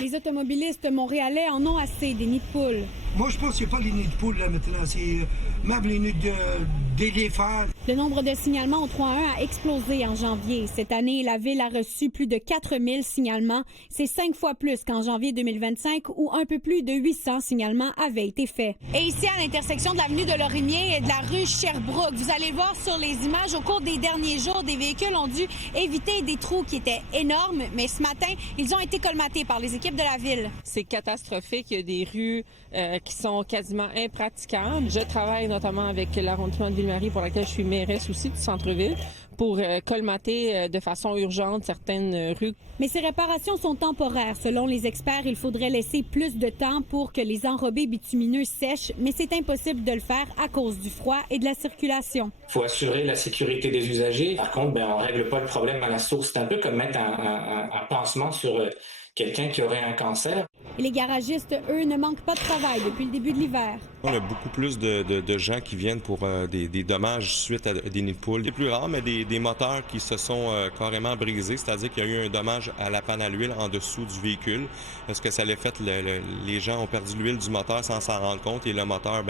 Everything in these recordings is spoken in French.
Les automobilistes montréalais en ont assez des nids de poules. Moi, je pense que c'est pas les nids de poules, là, maintenant. C'est même les nids d'éléphants. Le nombre de signalements au 3-1 a explosé en janvier. Cette année, la Ville a reçu plus de 4000 signalements. C'est 5 fois plus qu'en janvier 2025, où un peu plus de 800 signalements avaient été faits. Et ici, à l'intersection de l'avenue de Lorimier et de la rue Sherbrooke, vous allez voir sur les images, au cours des derniers jours, des véhicules ont dû éviter des trous qui étaient énormes, mais ce matin, ils ont été colmatés par les équipes de la Ville. C'est catastrophique. Il y a des rues qui sont quasiment impraticables. Je travaille notamment avec l'arrondissement de Ville-Marie, pour laquelle je suis mairesse aussi du centre-ville, pour colmater de façon urgente certaines rues. Mais ces réparations sont temporaires. Selon les experts, il faudrait laisser plus de temps pour que les enrobés bitumineux sèchent, mais c'est impossible de le faire à cause du froid et de la circulation. Il faut assurer la sécurité des usagers. Par contre, on ne règle pas le problème à la source. C'est un peu comme mettre un pansement sur quelqu'un qui aurait un cancer. Et les garagistes, eux, ne manquent pas de travail depuis le début de l'hiver. On a beaucoup plus de gens qui viennent pour des dommages suite à des nids de poules. C'est plus rare, mais des moteurs qui se sont carrément brisés, c'est-à-dire qu'il y a eu un dommage à la panne à l'huile en dessous du véhicule. Parce que ça l'a fait, les gens ont perdu l'huile du moteur sans s'en rendre compte et le moteur,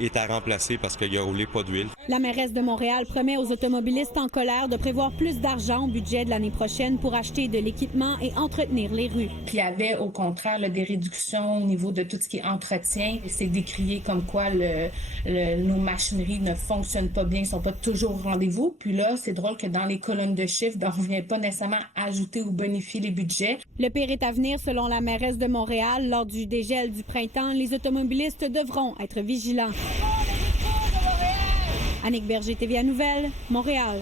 est à remplacer parce qu'il a roulé pas d'huile. La mairesse de Montréal promet aux automobilistes en colère de prévoir plus d'argent au budget de l'année prochaine pour acheter de l'équipement et entretenir les rues. Il y avait au contraire des réductions au niveau de tout ce qui est entretien. C'est décrié comme quoi nos machineries ne fonctionnent pas bien, ne sont pas toujours au rendez-vous. Puis là, c'est drôle que dans les colonnes de chiffres, on ne vient pas nécessairement ajouter ou bonifier les budgets. Le pire est à venir, selon la mairesse de Montréal. Lors du dégel du printemps, les automobilistes devront être vigilants. Annick Berger, TVA Nouvelles, Montréal.